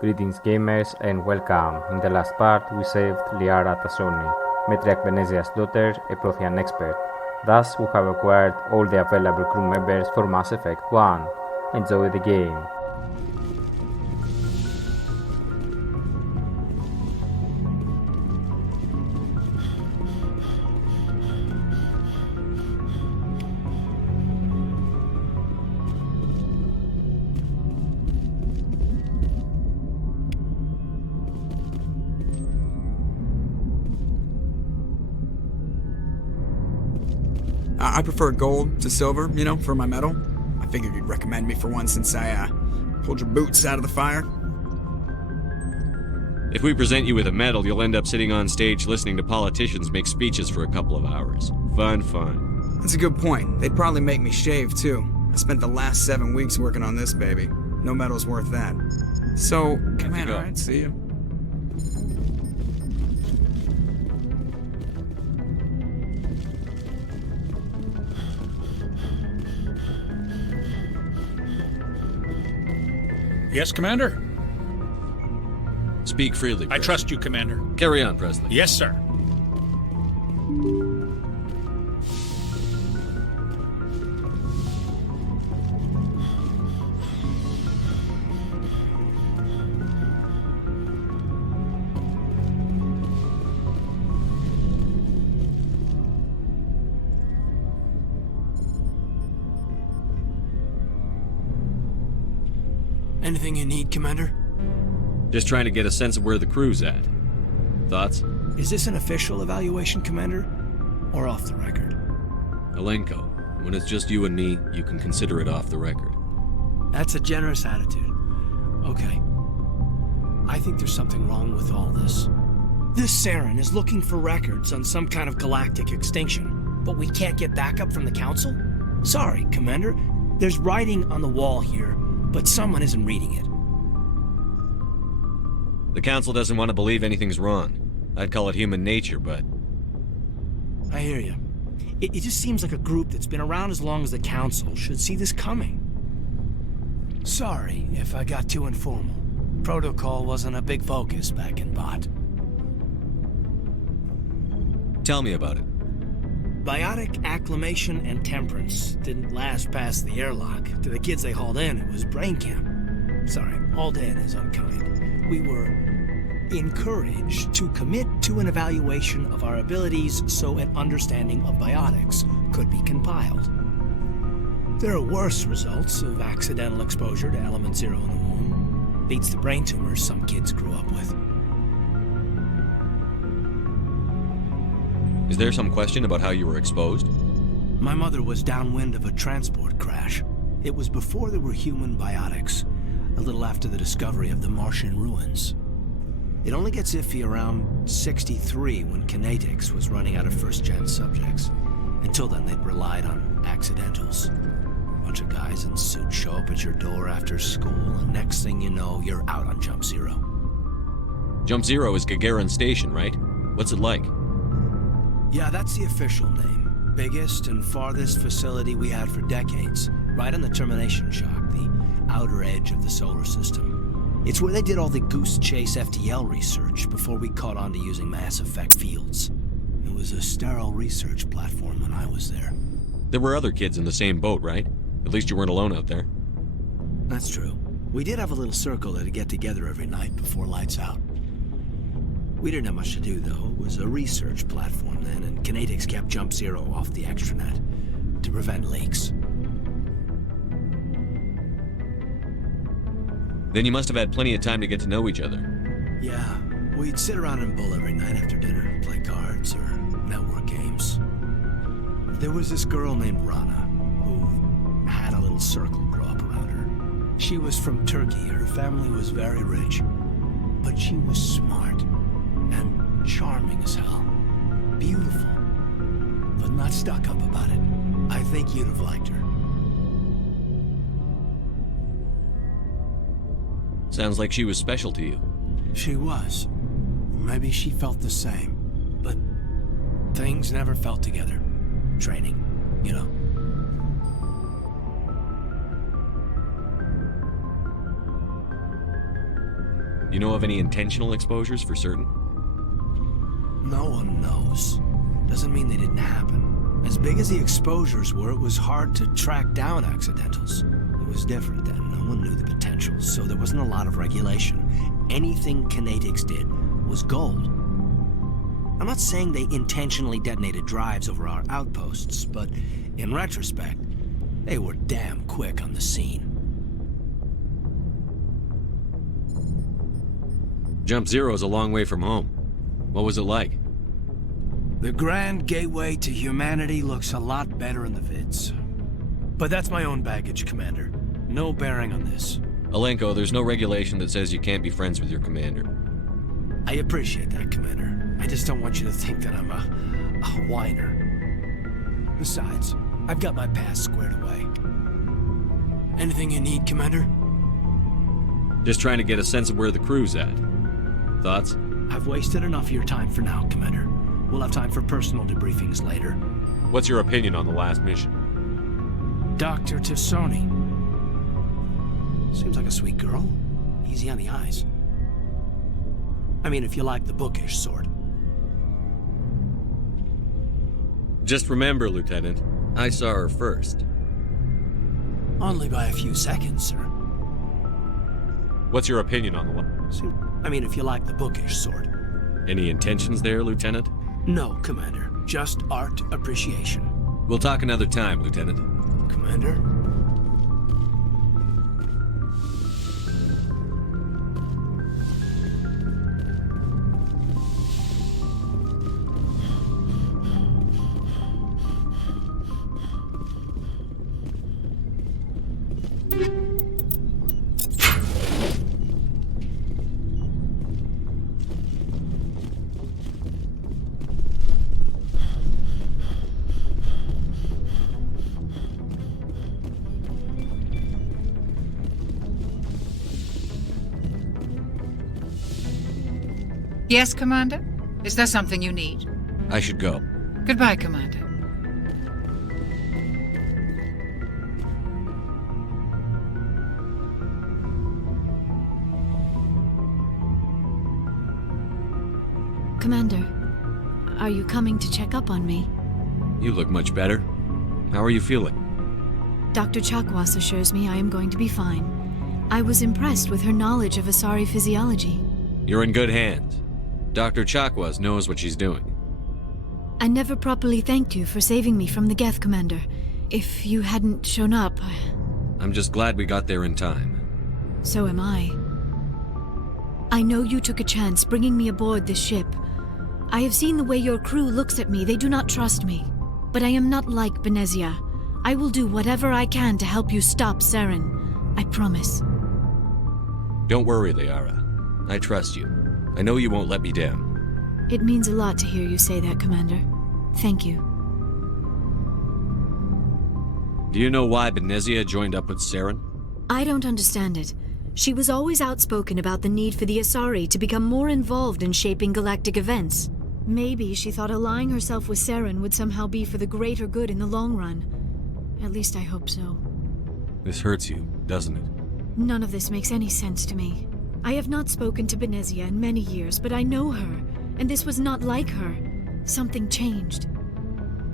Greetings gamers and welcome. In the last part we saved Liara T'Soni, matriarch Benezia's daughter, a Prothean expert. Thus we have acquired all the available crew members for Mass Effect 1. Enjoy the game. I prefer gold to silver, for my medal. I figured you'd recommend me for one since I pulled your boots out of the fire. If we present you with a medal, you'll end up sitting on stage listening to politicians make speeches for a couple of hours. Fun. That's a good point. They'd probably make me shave, too. I spent the last 7 weeks working on this baby. No medal's worth that. So, Commander, alright, see you. Yes, Commander? Speak freely, Presley. I trust you, Commander. Carry on, Presley. Yes, sir. Anything you need, Commander? Just trying to get a sense of where the crew's at. Thoughts? Is this an official evaluation, Commander? Or off the record? Alenko, when it's just you and me, you can consider it off the record. That's a generous attitude. Okay. I think there's something wrong with all this. This Saren is looking for records on some kind of galactic extinction, but we can't get backup from the Council? Sorry, Commander. There's writing on the wall here, but someone isn't reading it. The Council doesn't want to believe anything's wrong. I'd call it human nature, but... I hear you. It just seems like a group that's been around as long as the Council should see this coming. Sorry if I got too informal. Protocol wasn't a big focus back in Bot. Tell me about it. Biotic acclimation and temperance didn't last past the airlock. To the kids they hauled in, it was brain camp. Sorry, hauled in is unkind. We were encouraged to commit to an evaluation of our abilities so an understanding of biotics could be compiled. There are worse results of accidental exposure to element 0 in the womb. Beats the brain tumors some kids grew up with. Is there some question about how you were exposed? My mother was downwind of a transport crash. It was before there were human biotics, a little after the discovery of the Martian ruins. It only gets iffy around 63 when kinetics was running out of first-gen subjects. Until then, they'd relied on accidentals. A bunch of guys in suits show up at your door after school, and next thing you know, you're out on Jump Zero. Jump Zero is Gagarin Station, right? What's it like? Yeah, that's the official name. Biggest and farthest facility we had for decades. Right on the termination shock, the outer edge of the solar system. It's where they did all the Goose Chase FTL research before we caught on to using mass effect fields. It was a sterile research platform when I was there. There were other kids in the same boat, right? At least you weren't alone out there. That's true. We did have a little circle that'd get together every night before lights out. We didn't have much to do, though. It was a research platform then, and kinetics kept Jump Zero off the extranet to prevent leaks. Then you must have had plenty of time to get to know each other. Yeah, we'd sit around and bull every night after dinner, play cards or network games. There was this girl named Rana, who had a little circle grow up around her. She was from Turkey. Her family was very rich, but she was smart and charming as hell. Beautiful, but not stuck up about it. I think you'd have liked her. Sounds like she was special to you. She was. Maybe she felt the same. But things never felt together. Training, you know. You know of any intentional exposures for certain? No one knows. Doesn't mean they didn't happen. As big as the exposures were, it was hard to track down accidentals. It was different then. No one knew the potential, so there wasn't a lot of regulation. Anything kinetics did was gold. I'm not saying they intentionally detonated drives over our outposts, but in retrospect, they were damn quick on the scene. Jump Zero is a long way from home. What was it like? The grand gateway to humanity looks a lot better in the vids. But that's my own baggage, Commander. No bearing on this. Alenko, there's no regulation that says you can't be friends with your commander. I appreciate that, Commander. I just don't want you to think that I'm a whiner. Besides, I've got my past squared away. Anything you need, Commander? Just trying to get a sense of where the crew's at. Thoughts? I've wasted enough of your time for now, Commander. We'll have time for personal debriefings later. What's your opinion on the last mission? Dr. T'Soni. Seems like a sweet girl. Easy on the eyes. I mean, if you like the bookish sort. Just remember, Lieutenant, I saw her first. Only by a few seconds, sir. What's your opinion on the one? I mean, if you like the bookish sort. Any intentions there, Lieutenant? No, Commander. Just art appreciation. We'll talk another time, Lieutenant. Commander? Yes, Commander? Is there something you need? I should go. Goodbye, Commander. Commander, are you coming to check up on me? You look much better. How are you feeling? Dr. Chakwas assures me I am going to be fine. I was impressed with her knowledge of Asari physiology. You're in good hands. Dr. Chakwas knows what she's doing. I never properly thanked you for saving me from the Geth, Commander. If you hadn't shown up... I'm just glad we got there in time. So am I. I know you took a chance bringing me aboard this ship. I have seen the way your crew looks at me. They do not trust me. But I am not like Benezia. I will do whatever I can to help you stop Saren. I promise. Don't worry, Liara. I trust you. I know you won't let me down. It means a lot to hear you say that, Commander. Thank you. Do you know why Benezia joined up with Saren? I don't understand it. She was always outspoken about the need for the Asari to become more involved in shaping galactic events. Maybe she thought allying herself with Saren would somehow be for the greater good in the long run. At least I hope so. This hurts you, doesn't it? None of this makes any sense to me. I have not spoken to Benezia in many years, but I know her, and this was not like her. Something changed.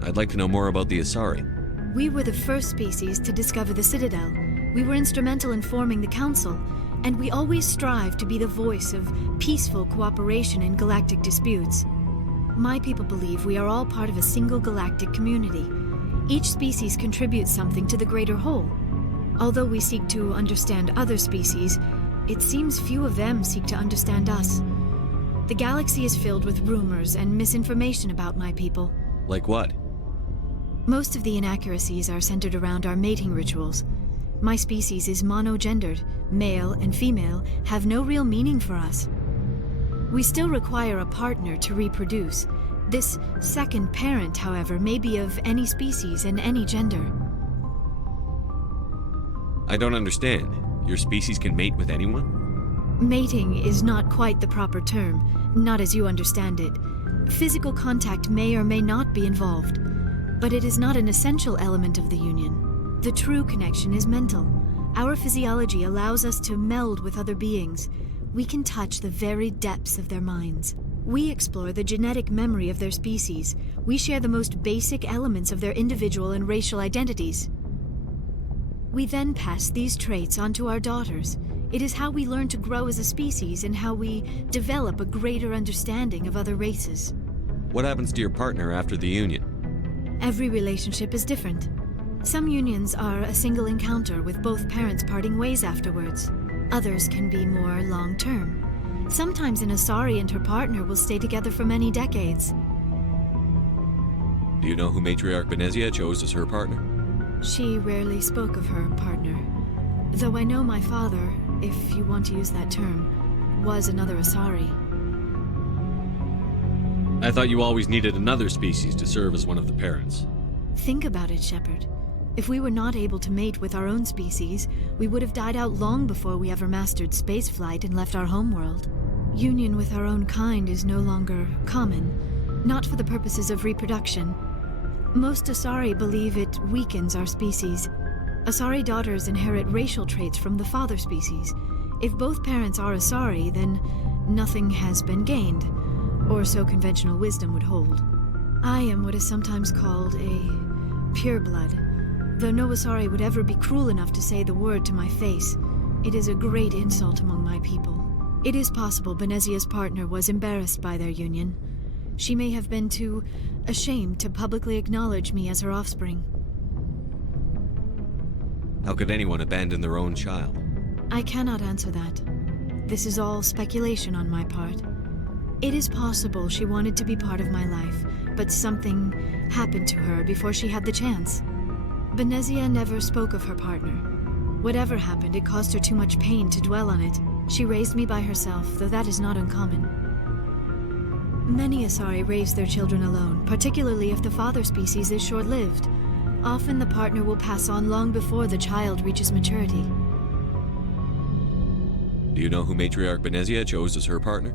I'd like to know more about the Asari. We were the first species to discover the Citadel. We were instrumental in forming the Council, and we always strive to be the voice of peaceful cooperation in galactic disputes. My people believe we are all part of a single galactic community. Each species contributes something to the greater whole. Although we seek to understand other species, it seems few of them seek to understand us. The galaxy is filled with rumors and misinformation about my people. Like what? Most of the inaccuracies are centered around our mating rituals. My species is monogendered. Male and female have no real meaning for us. We still require a partner to reproduce. This second parent, however, may be of any species and any gender. I don't understand. Your species can mate with anyone? Mating is not quite the proper term, not as you understand it. Physical contact may or may not be involved, but it is not an essential element of the union. The true connection is mental. Our physiology allows us to meld with other beings. We can touch the very depths of their minds. We explore the genetic memory of their species. We share the most basic elements of their individual and racial identities. We then pass these traits on to our daughters. It is how we learn to grow as a species and how we develop a greater understanding of other races. What happens to your partner after the union? Every relationship is different. Some unions are a single encounter with both parents parting ways afterwards. Others can be more long-term. Sometimes an Asari and her partner will stay together for many decades. Do you know who Matriarch Benezia chose as her partner? She rarely spoke of her partner. Though I know my father, if you want to use that term, was another Asari. I thought you always needed another species to serve as one of the parents. Think about it, Shepard. If we were not able to mate with our own species, we would have died out long before we ever mastered spaceflight and left our homeworld. Union with our own kind is no longer common, not for the purposes of reproduction. Most Asari believe it weakens our species. Asari daughters inherit racial traits from the father species. If both parents are Asari, then nothing has been gained, or so conventional wisdom would hold. I am what is sometimes called a pureblood, though no Asari would ever be cruel enough to say the word to my face. It is a great insult among my people. It is possible Benezia's partner was embarrassed by their union. She may have been too ashamed to publicly acknowledge me as her offspring. How could anyone abandon their own child? I cannot answer that. This is all speculation on my part. It is possible she wanted to be part of my life, but something happened to her before she had the chance. Benezia never spoke of her partner. Whatever happened, it caused her too much pain to dwell on it. She raised me by herself, though that is not uncommon. Many Asari raise their children alone, particularly if the father species is short-lived. Often the partner will pass on long before the child reaches maturity. Do you know who Matriarch Benezia chose as her partner?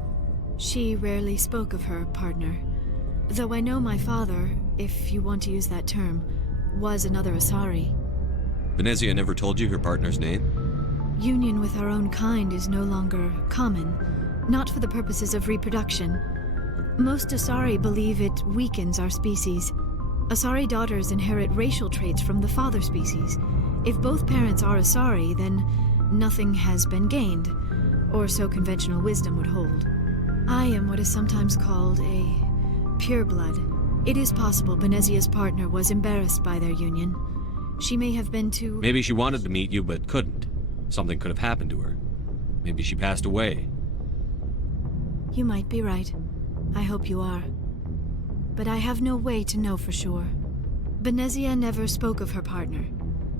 She rarely spoke of her partner. Though I know my father, if you want to use that term, was another Asari. Benezia never told you her partner's name? Union with our own kind is no longer common, not for the purposes of reproduction. Most Asari believe it weakens our species. Asari daughters inherit racial traits from the father species. If both parents are Asari, then nothing has been gained, or so conventional wisdom would hold. I am what is sometimes called a pureblood. It is possible Benezia's partner was embarrassed by their union. She may have been too... Maybe she wanted to meet you but couldn't. Something could have happened to her. Maybe she passed away. You might be right. I hope you are. But I have no way to know for sure. Benezia never spoke of her partner.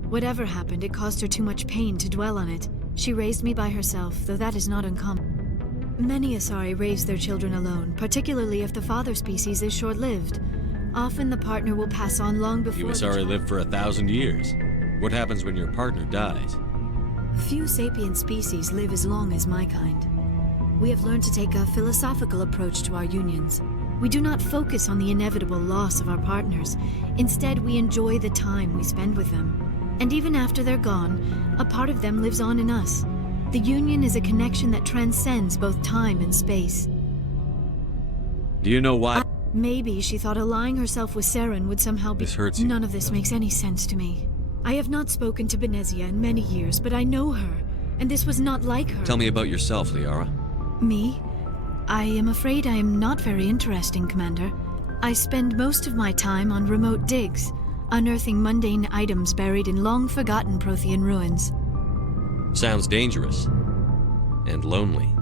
Whatever happened, it caused her too much pain to dwell on it. She raised me by herself, though that is not uncommon. Many Asari raise their children alone, particularly if the father species is short-lived. Often the partner will pass on long before... You Asari live for 1,000 years. What happens when your partner dies? Few sapient species live as long as my kind. We have learned to take a philosophical approach to our unions. We do not focus on the inevitable loss of our partners. Instead, we enjoy the time we spend with them. And even after they're gone, a part of them lives on in us. The union is a connection that transcends both time and space. Do you know why? Maybe she thought allying herself with Saren would somehow be... This hurts you. None of this makes any sense to me. I have not spoken to Benezia in many years, but I know her, and this was not like her. Tell me about yourself, Liara. Me? I am afraid I am not very interesting, Commander. I spend most of my time on remote digs, unearthing mundane items buried in long-forgotten Prothean ruins. Sounds dangerous. And lonely.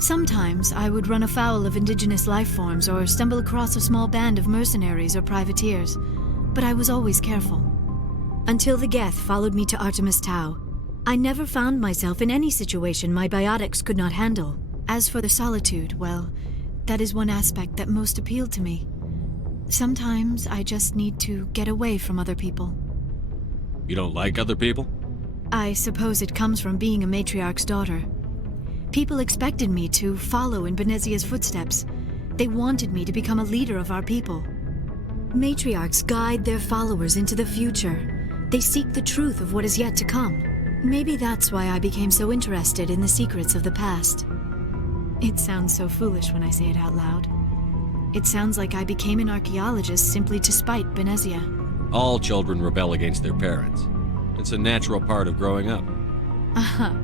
Sometimes I would run afoul of indigenous life forms or stumble across a small band of mercenaries or privateers, but I was always careful. Until the Geth followed me to Artemis Tau, I never found myself in any situation my biotics could not handle. As for the solitude, well, that is one aspect that most appealed to me. Sometimes I just need to get away from other people. You don't like other people? I suppose it comes from being a matriarch's daughter. People expected me to follow in Benezia's footsteps. They wanted me to become a leader of our people. Matriarchs guide their followers into the future. They seek the truth of what is yet to come. Maybe that's why I became so interested in the secrets of the past. It sounds so foolish when I say it out loud. It sounds like I became an archaeologist simply to spite Benezia. All children rebel against their parents. It's a natural part of growing up. Aha,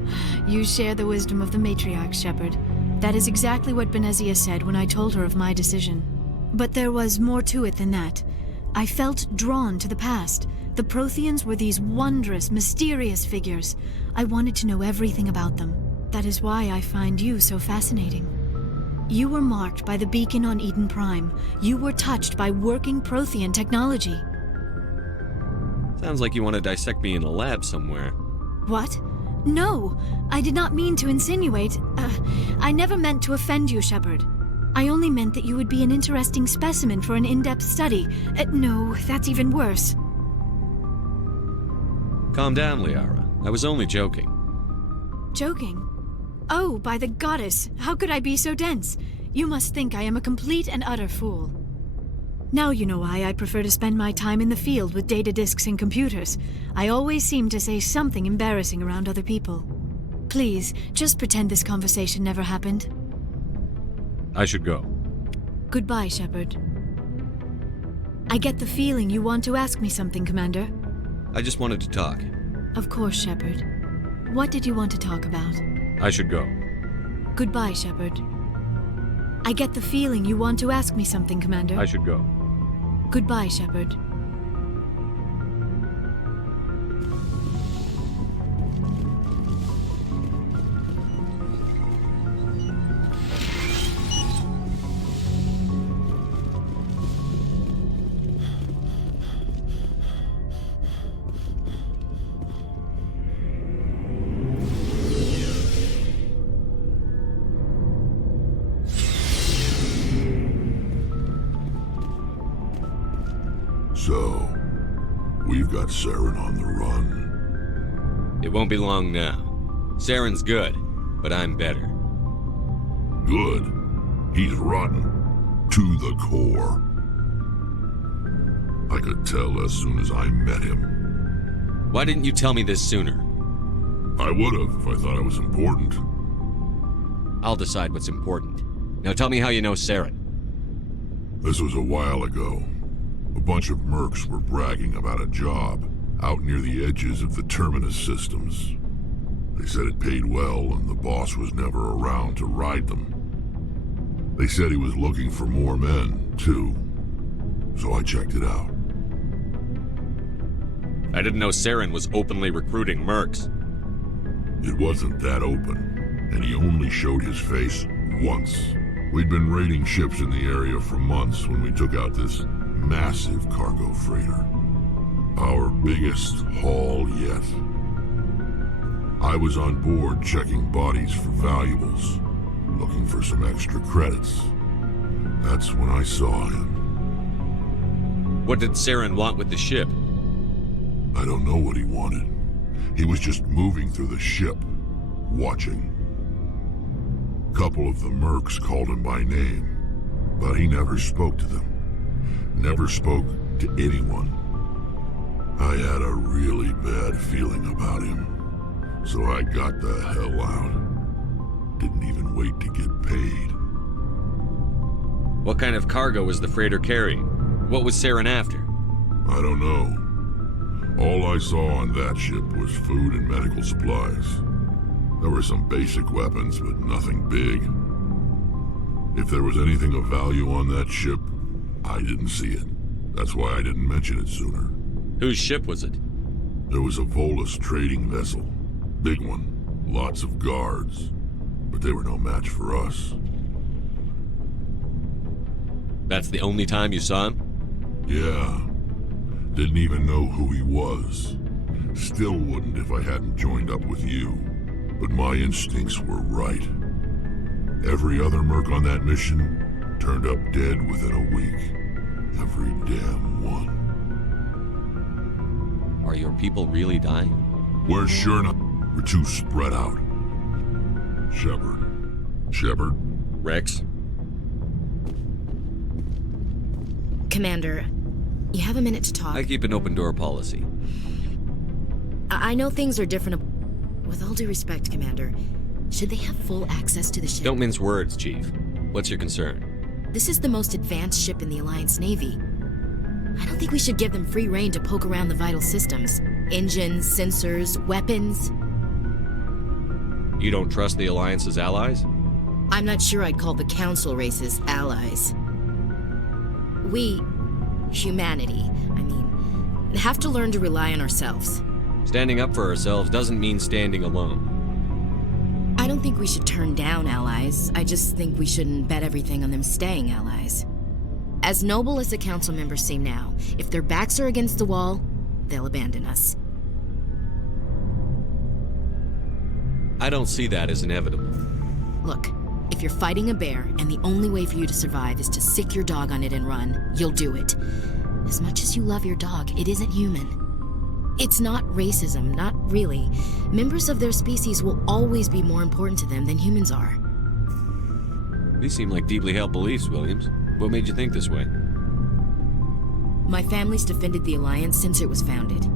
you share the wisdom of the matriarch, Shepard. That is exactly what Benezia said when I told her of my decision. But there was more to it than that. I felt drawn to the past. The Protheans were these wondrous, mysterious figures. I wanted to know everything about them. That is why I find you so fascinating. You were marked by the beacon on Eden Prime. You were touched by working Prothean technology. Sounds like you want to dissect me in a lab somewhere. What? No, I did not mean to insinuate. I never meant to offend you, Shepard. I only meant that you would be an interesting specimen for an in-depth study. No, that's even worse. Calm down, Liara. I was only joking. Joking? Oh, by the goddess, how could I be so dense? You must think I am a complete and utter fool. Now you know why I prefer to spend my time in the field with data disks and computers. I always seem to say something embarrassing around other people. Please, just pretend this conversation never happened. I should go. Goodbye, Shepard. I get the feeling you want to ask me something, Commander. I just wanted to talk. Of course, Shepard. What did you want to talk about? I should go. Goodbye, Shepard. I get the feeling you want to ask me something, Commander. I should go. Goodbye, Shepard. So, we've got Saren on the run. It won't be long now. Saren's good, but I'm better. Good. He's rotten. To the core. I could tell as soon as I met him. Why didn't you tell me this sooner? I would've if I thought it was important. I'll decide what's important. Now tell me how you know Saren. This was a while ago. A bunch of mercs were bragging about a job out near the edges of the Terminus systems. They said it paid well and the boss was never around to ride them. They said he was looking for more men, too. So I checked it out. I didn't know Saren was openly recruiting mercs. It wasn't that open, and he only showed his face once. We'd been raiding ships in the area for months when we took out this massive cargo freighter. Our biggest haul yet. I was on board checking bodies for valuables, looking for some extra credits. That's when I saw him. What did Saren want with the ship? I don't know what he wanted. He was just moving through the ship, watching. A couple of the mercs called him by name, but he never spoke to them. Never spoke to anyone. I had a really bad feeling about him, so I got the hell out. Didn't even wait to get paid. What kind of cargo was the freighter carrying? What was Saren after? I don't know. All I saw on that ship was food and medical supplies. There were some basic weapons, but nothing big. If there was anything of value on that ship, I didn't see it. That's why I didn't mention it sooner. Whose ship was it? There was a Volus trading vessel. Big one. Lots of guards. But they were no match for us. That's the only time you saw him? Yeah. Didn't even know who he was. Still wouldn't if I hadn't joined up with you. But my instincts were right. Every other merc on that mission turned up dead within a week. Every damn one. Are your people really dying? We're sure not. We're too spread out. Shepard? Wrex? Commander, you have a minute to talk. I keep an open door policy. I know things are different. With all due respect, Commander, should they have full access to the ship? Don't mince words, Chief. What's your concern? This is the most advanced ship in the Alliance Navy. I don't think we should give them free rein to poke around the vital systems. Engines, sensors, weapons. You don't trust the Alliance's allies? I'm not sure I'd call the Council races allies. We, humanity, have to learn to rely on ourselves. Standing up for ourselves doesn't mean standing alone. I don't think we should turn down allies. I just think we shouldn't bet everything on them staying allies. As noble as the Council members seem now, if their backs are against the wall, they'll abandon us. I don't see that as inevitable. Look, if you're fighting a bear and the only way for you to survive is to sick your dog on it and run, you'll do it. As much as you love your dog, it isn't human. It's not racism, not really. Members of their species will always be more important to them than humans are. These seem like deeply held beliefs, Williams. What made you think this way? My family's defended the Alliance since it was founded.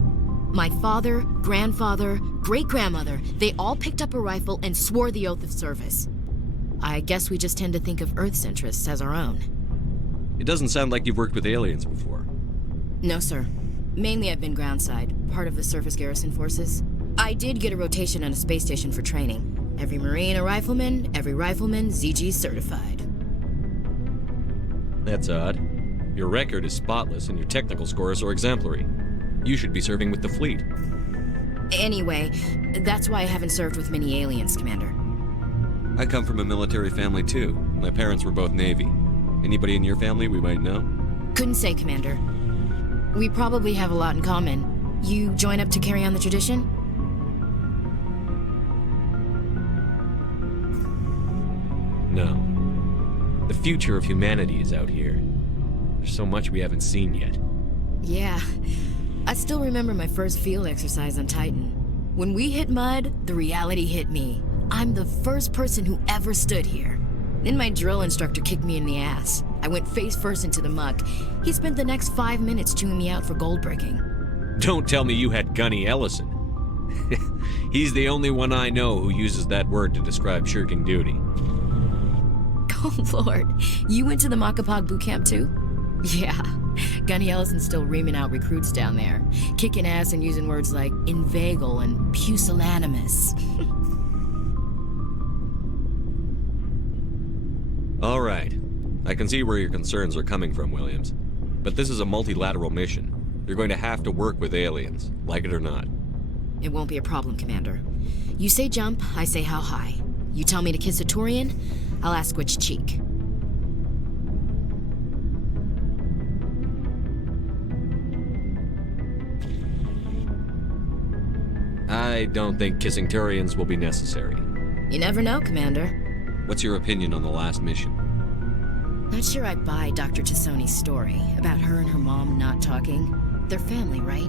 My father, grandfather, great-grandmother, they all picked up a rifle and swore the oath of service. I guess we just tend to think of Earth's interests as our own. It doesn't sound like you've worked with aliens before. No, sir. Mainly I've been groundside, part of the surface garrison forces. I did get a rotation on a space station for training. Every Marine a rifleman, every rifleman ZG certified. That's odd. Your record is spotless and your technical scores are exemplary. You should be serving with the fleet. Anyway, that's why I haven't served with many aliens, Commander. I come from a military family too. My parents were both Navy. Anybody in your family we might know? Couldn't say, Commander. We probably have a lot in common. You join up to carry on the tradition? No. The future of humanity is out here. There's so much we haven't seen yet. Yeah. I still remember my first field exercise on Titan. When we hit mud, the reality hit me. I'm the first person who ever stood here. Then my drill instructor kicked me in the ass. I went face first into the muck. He spent the next 5 minutes chewing me out for gold breaking. Don't tell me you had Gunny Ellison. He's the only one I know who uses that word to describe shirking duty. Oh Lord, you went to the Makapog boot camp too? Yeah, Gunny Ellison's still reaming out recruits down there, kicking ass and using words like inveigle and pusillanimous. All right. I can see where your concerns are coming from, Williams. But this is a multilateral mission. You're going to have to work with aliens, like it or not. It won't be a problem, Commander. You say jump, I say how high. You tell me to kiss a Turian, I'll ask which cheek. I don't think kissing Turians will be necessary. You never know, Commander. What's your opinion on the last mission? Not sure I buy Dr. T'Soni's story about her and her mom not talking. They're family, right?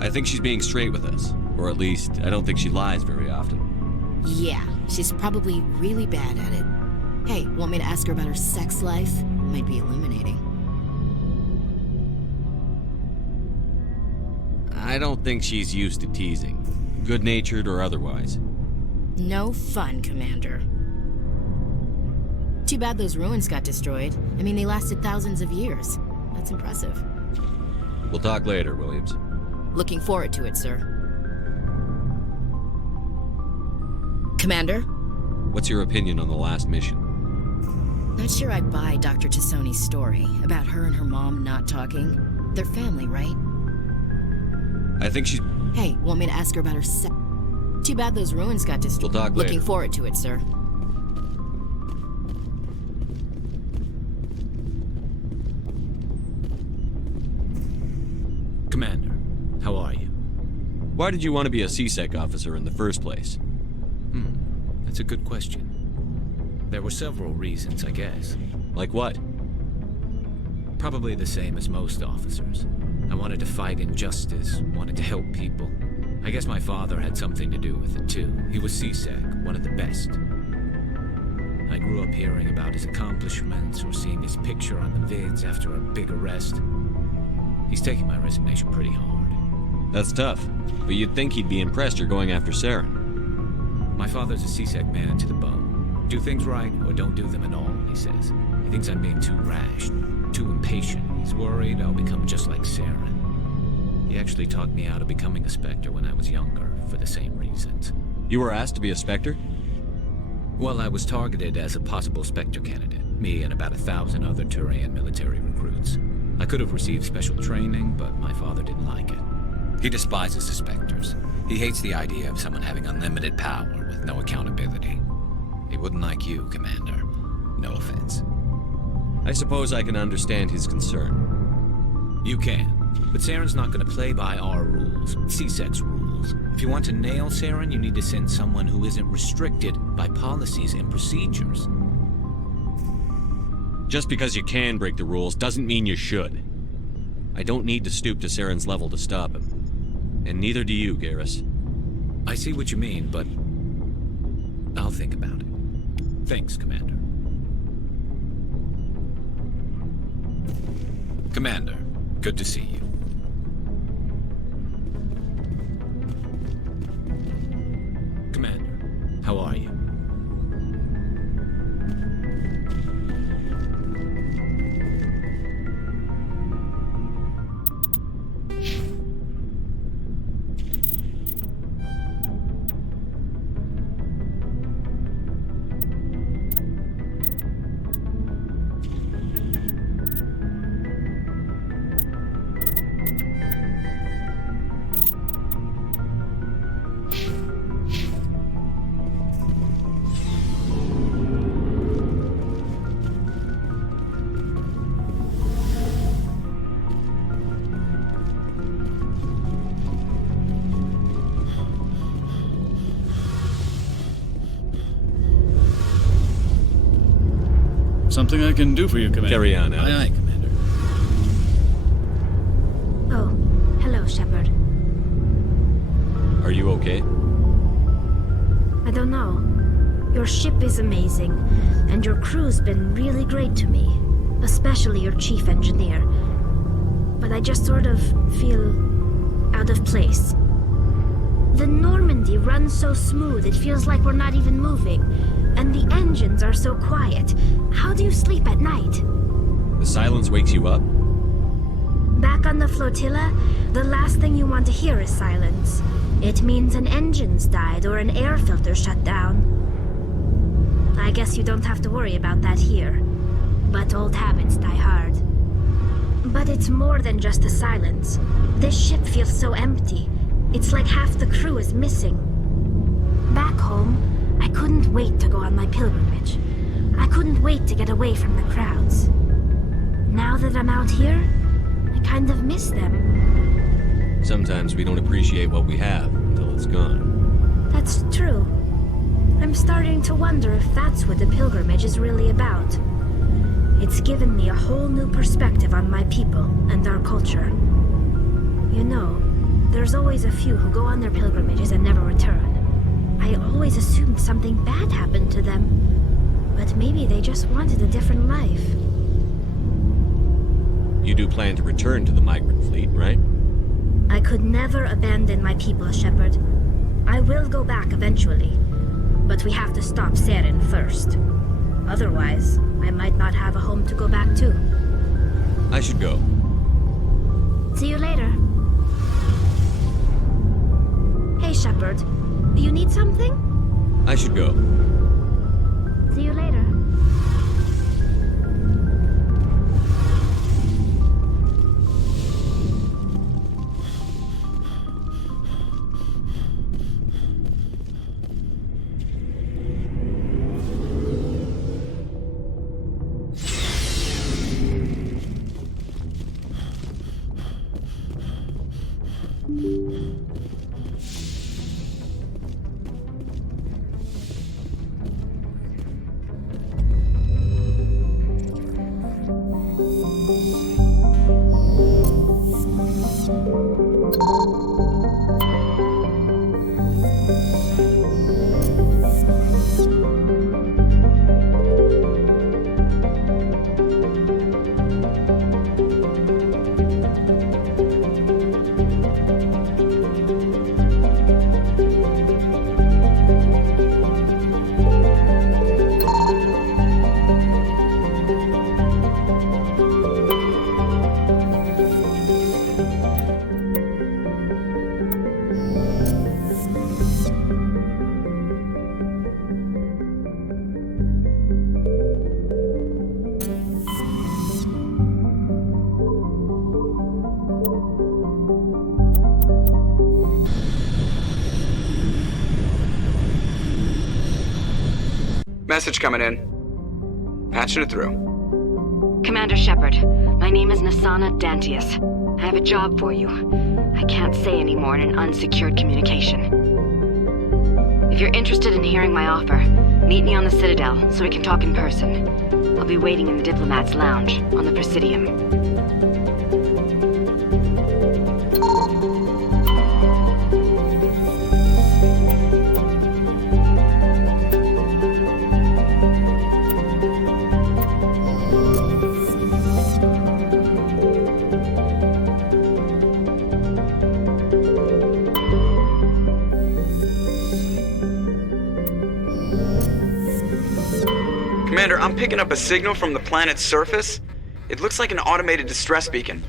I think she's being straight with us. Or at least, I don't think she lies very often. Yeah, she's probably really bad at it. Hey, want me to ask her about her sex life? Might be illuminating. I don't think she's used to teasing. Good-natured or otherwise. No fun, Commander. Too bad those ruins got destroyed. I mean, they lasted thousands of years. That's impressive. We'll talk later, Williams. Looking forward to it, sir. Commander? What's your opinion on the last mission? Not sure I buy Dr. T'Soni's story about her and her mom not talking. They're family, right? I think she's... Hey, want me to ask her about her sex? Too bad those ruins got destroyed. We'll talk later. Looking forward to it, sir. Commander, how are you? Why did you want to be a C-SEC officer in the first place? That's a good question. There were several reasons, I guess. Like what? Probably the same as most officers. I wanted to fight injustice, wanted to help people. I guess my father had something to do with it too. He was C-SEC, one of the best. I grew up hearing about his accomplishments or seeing his picture on the vids after a big arrest. He's taking my resignation pretty hard. That's tough, but you'd think he'd be impressed you're going after Saren. My father's a C-SEC man to the bone. Do things right, or don't do them at all, he says. He thinks I'm being too rash, too impatient. He's worried I'll become just like Saren. He actually talked me out of becoming a Spectre when I was younger, for the same reasons. You were asked to be a Spectre? Well, I was targeted as a possible Spectre candidate, me and about 1,000 other Turian military recruits. I could have received special training, but my father didn't like it. He despises the Spectres. He hates the idea of someone having unlimited power with no accountability. He wouldn't like you, Commander. No offense. I suppose I can understand his concern. You can, but Saren's not going to play by our rules, C-SEC's rules. If you want to nail Saren, you need to send someone who isn't restricted by policies and procedures. Just because you can break the rules doesn't mean you should. I don't need to stoop to Saren's level to stop him. And neither do you, Garrus. I see what you mean, but I'll think about it. Thanks, Commander. Commander, good to see you. Commander, how are you? Something I can do for you, Commander. Carry on, Alex. Aye, aye, Commander. Oh, hello, Shepard. Are you okay? I don't know. Your ship is amazing, and your crew's been really great to me, especially your chief engineer. But I just sort of feel out of place. The Normandy runs so smooth it feels like we're not even moving, and the engines are so quiet. How do you sleep at night? The silence wakes you up? Back on the flotilla, the last thing you want to hear is silence. It means an engine's died or an air filter shut down. I guess you don't have to worry about that here. But old habits die hard. But it's more than just the silence. This ship feels so empty. It's like half the crew is missing. Back home, I couldn't wait to go on my pilgrimage. I couldn't wait to get away from the crowds. Now that I'm out here, I kind of miss them. Sometimes we don't appreciate what we have until it's gone. That's true. I'm starting to wonder if that's what the pilgrimage is really about. It's given me a whole new perspective on my people and our culture. You know, there's always a few who go on their pilgrimages and never return. I always assumed something bad happened to them. But maybe they just wanted a different life. You do plan to return to the migrant fleet, right? I could never abandon my people, Shepard. I will go back eventually. But we have to stop Saren first. Otherwise, I might not have a home to go back to. I should go. See you later. Hey, Shepard. You need something? I should go. See you later. Message coming in. Patching it through. Commander Shepard, my name is Nassana Dantius. I have a job for you. I can't say any more in an unsecured communication. If you're interested in hearing my offer, meet me on the Citadel so we can talk in person. I'll be waiting in the Diplomat's Lounge on the Presidium. Commander, I'm picking up a signal from the planet's surface. It looks like an automated distress beacon.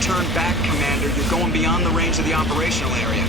Turn back, Commander. You're going beyond the range of the operational area.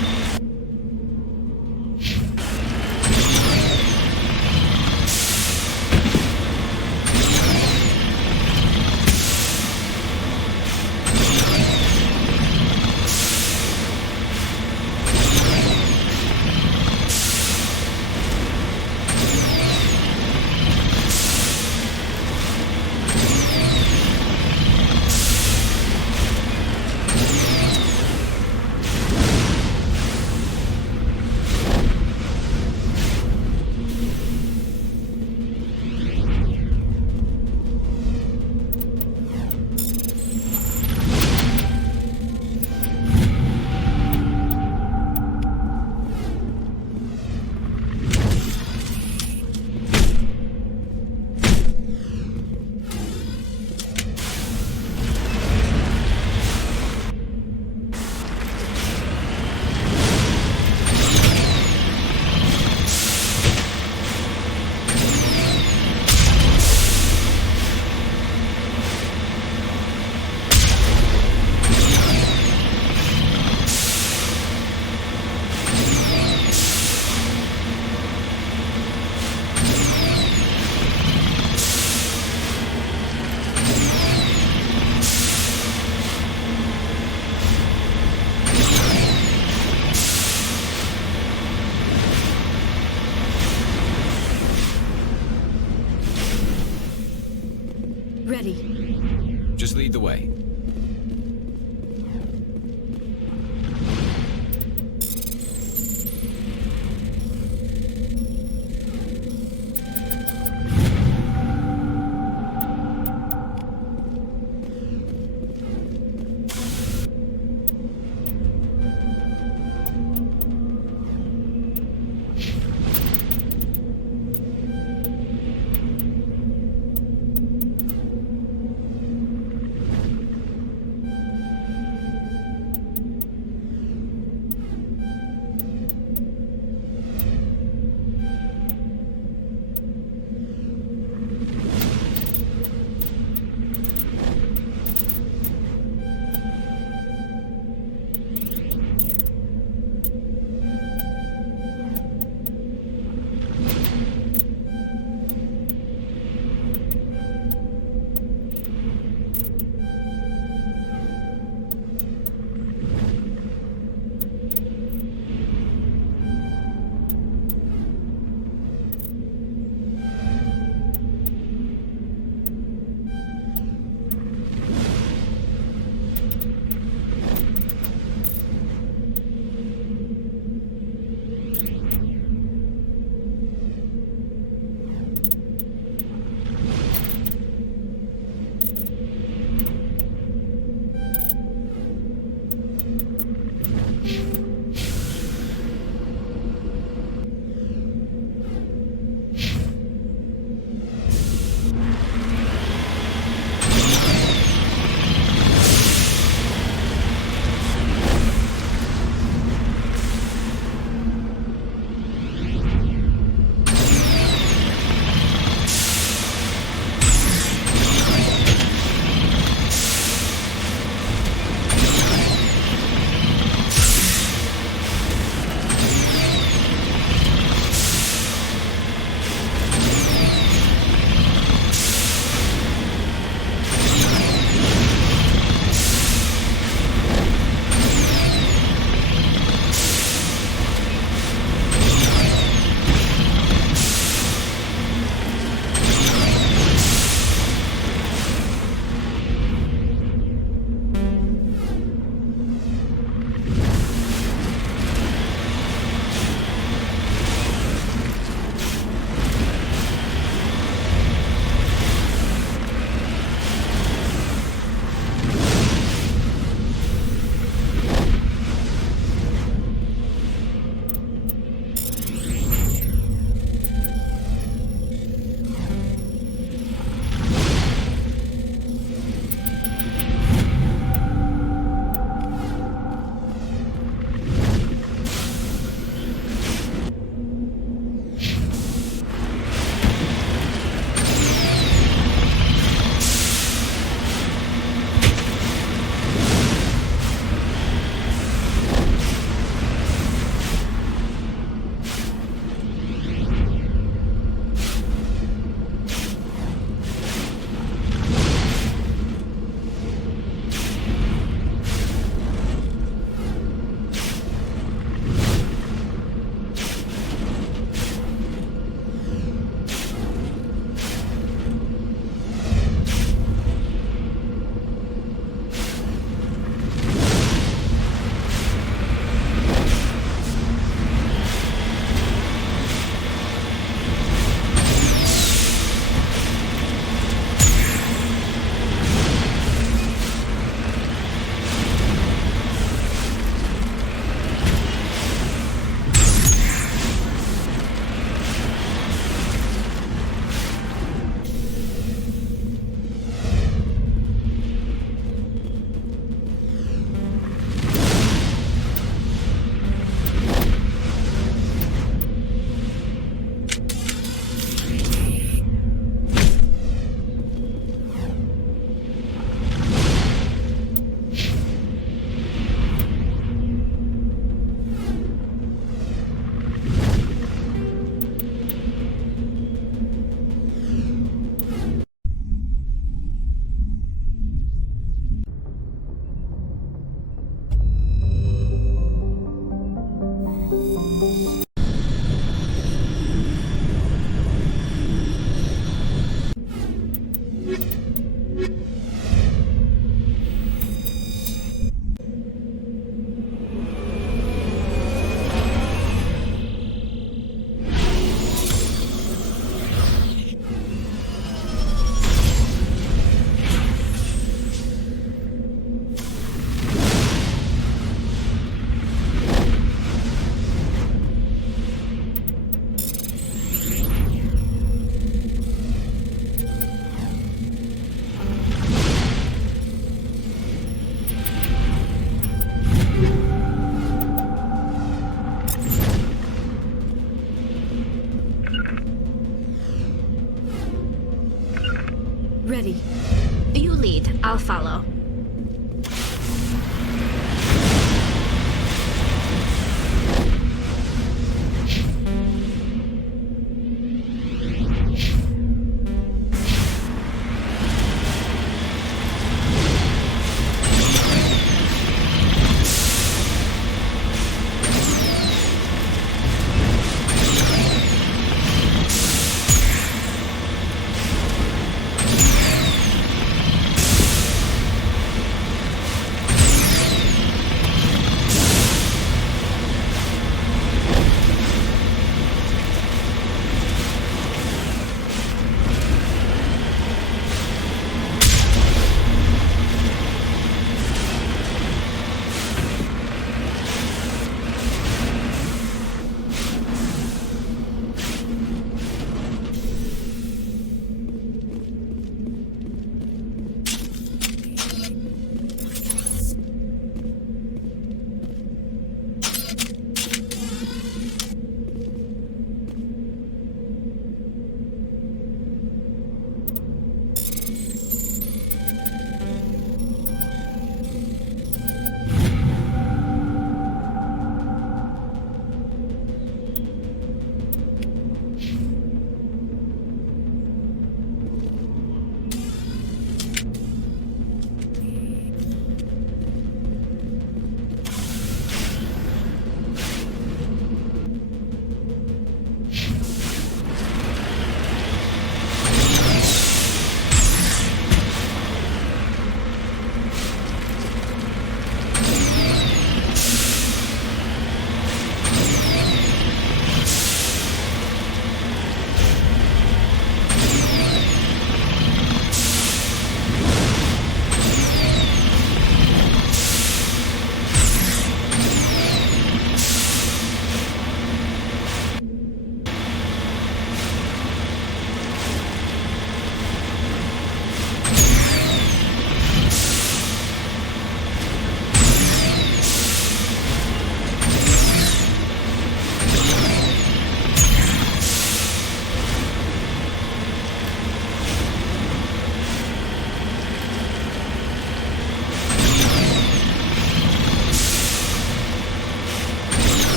I'll follow.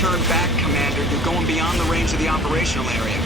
Turn back, Commander. You're going beyond the range of the operational area.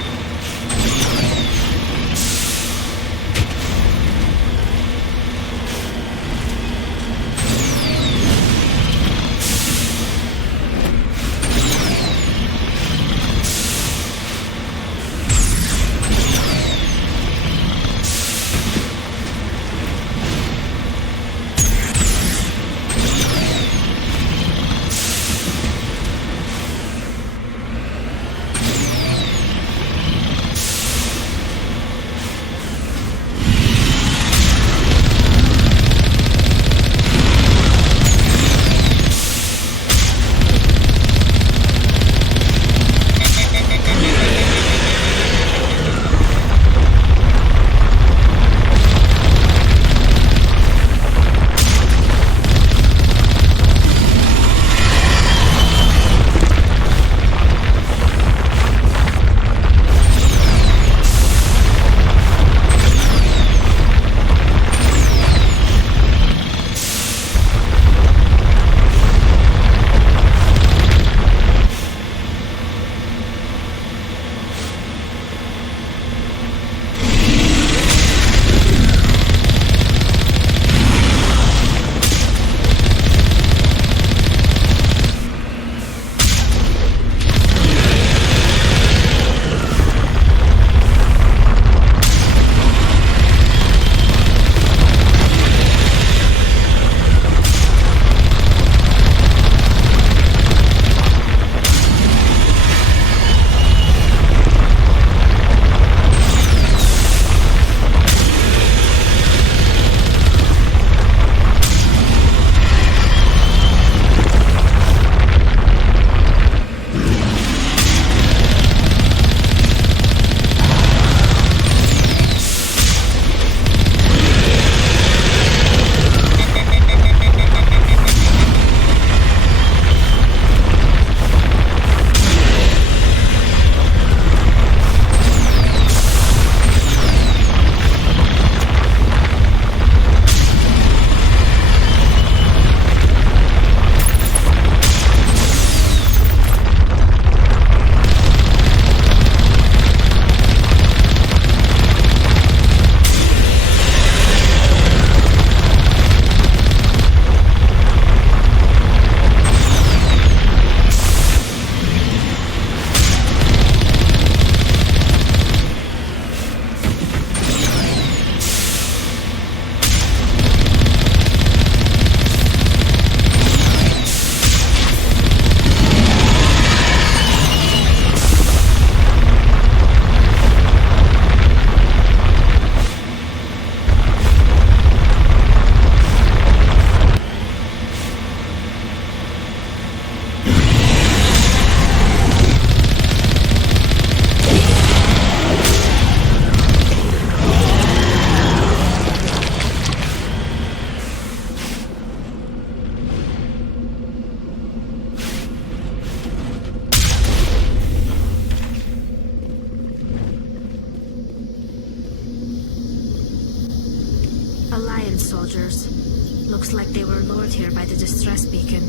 soldiers. Looks like they were lured here by the distress beacon.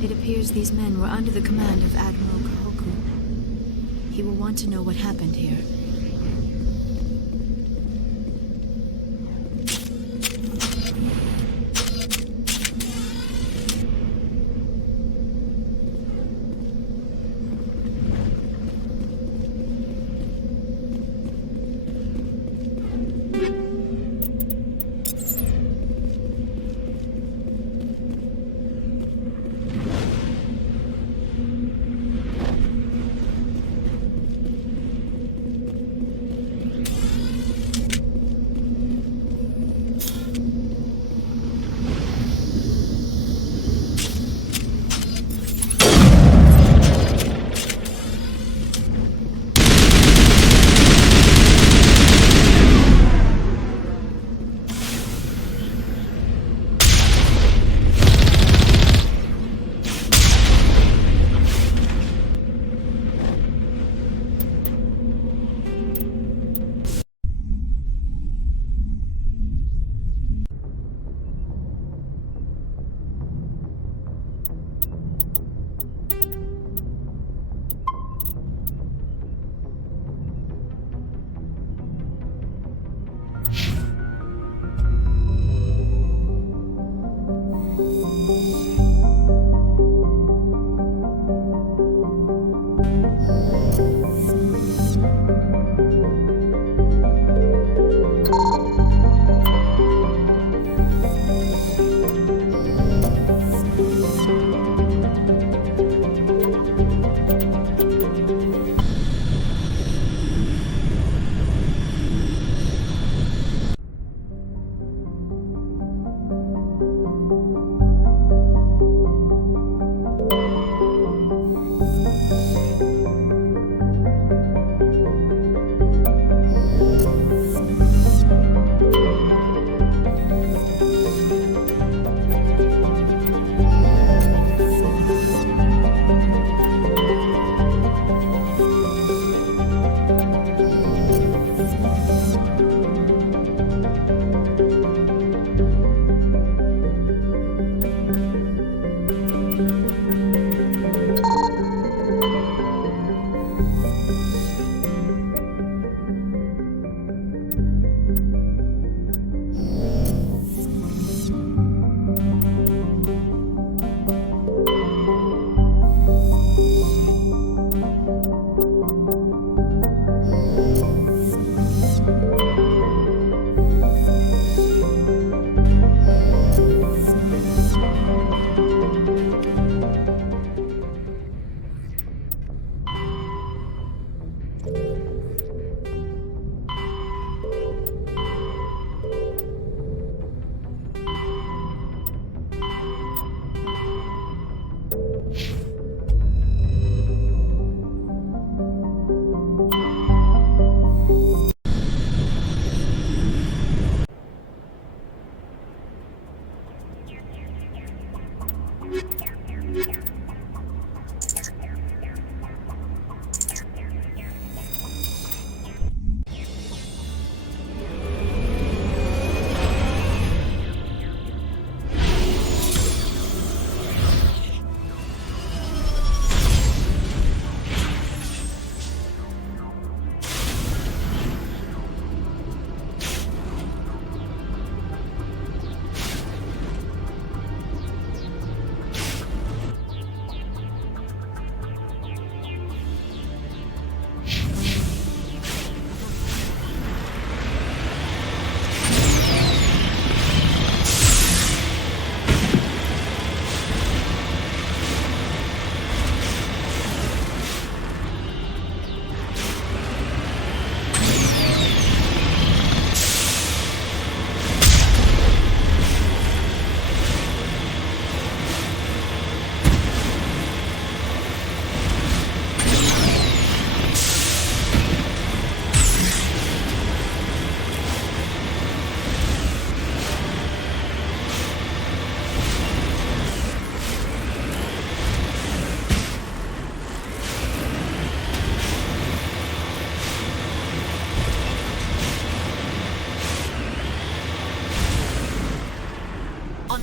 It appears these men were under the command of Admiral Kahoku. He will want to know what happened here.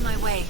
On my way.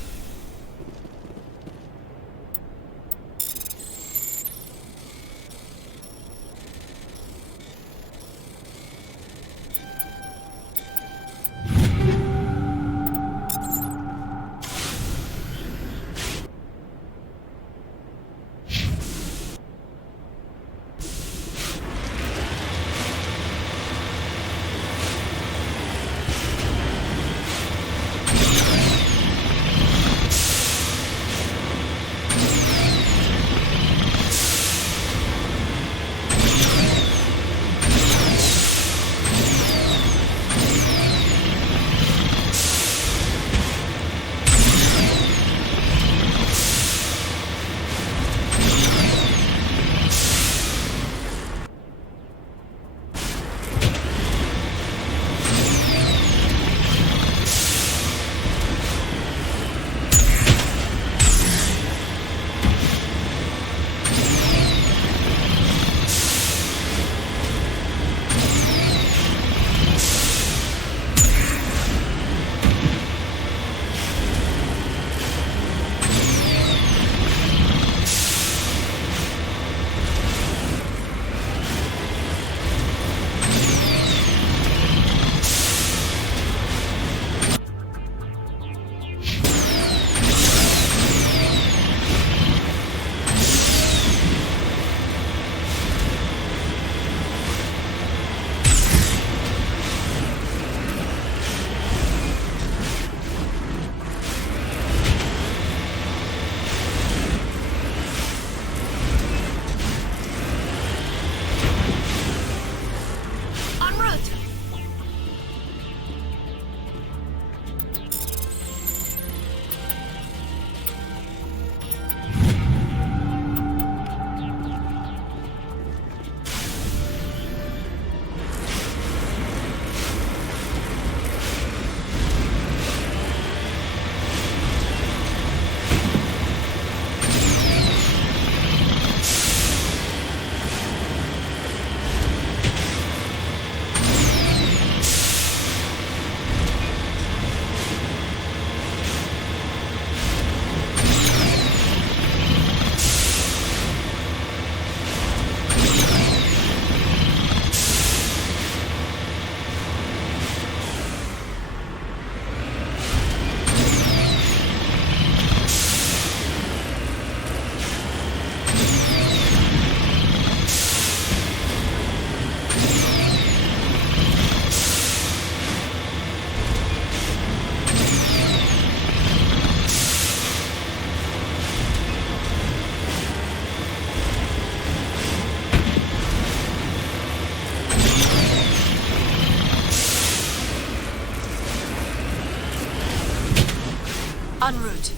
En route.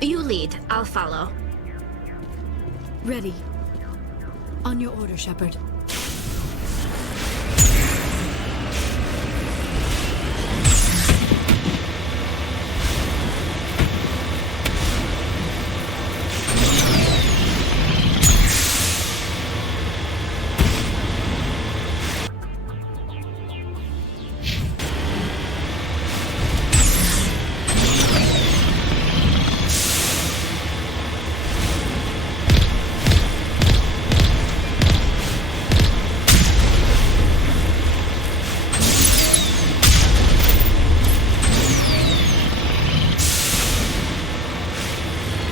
You lead. I'll follow. Ready. On your order, Shepard.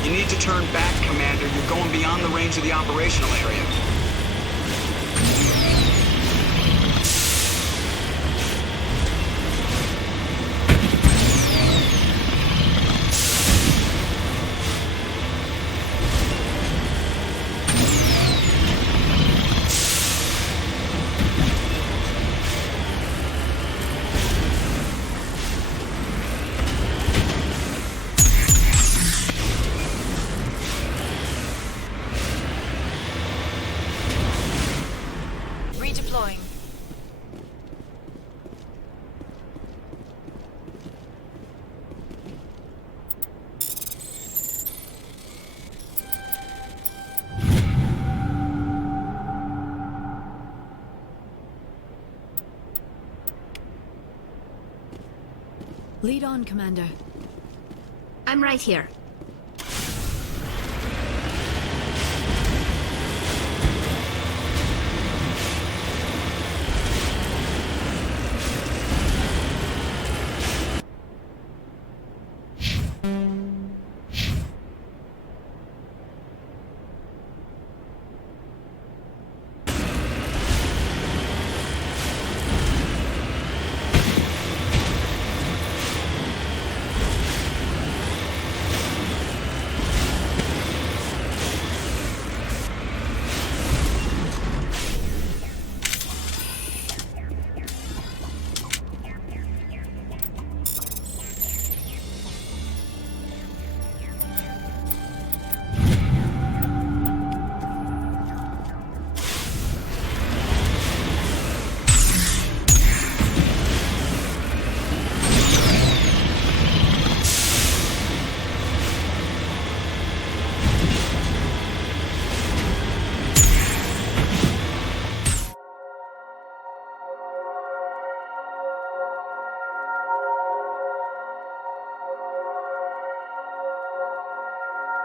You need to turn back, Commander. You're going beyond the range of the operational area. Lead on, Commander. I'm right here.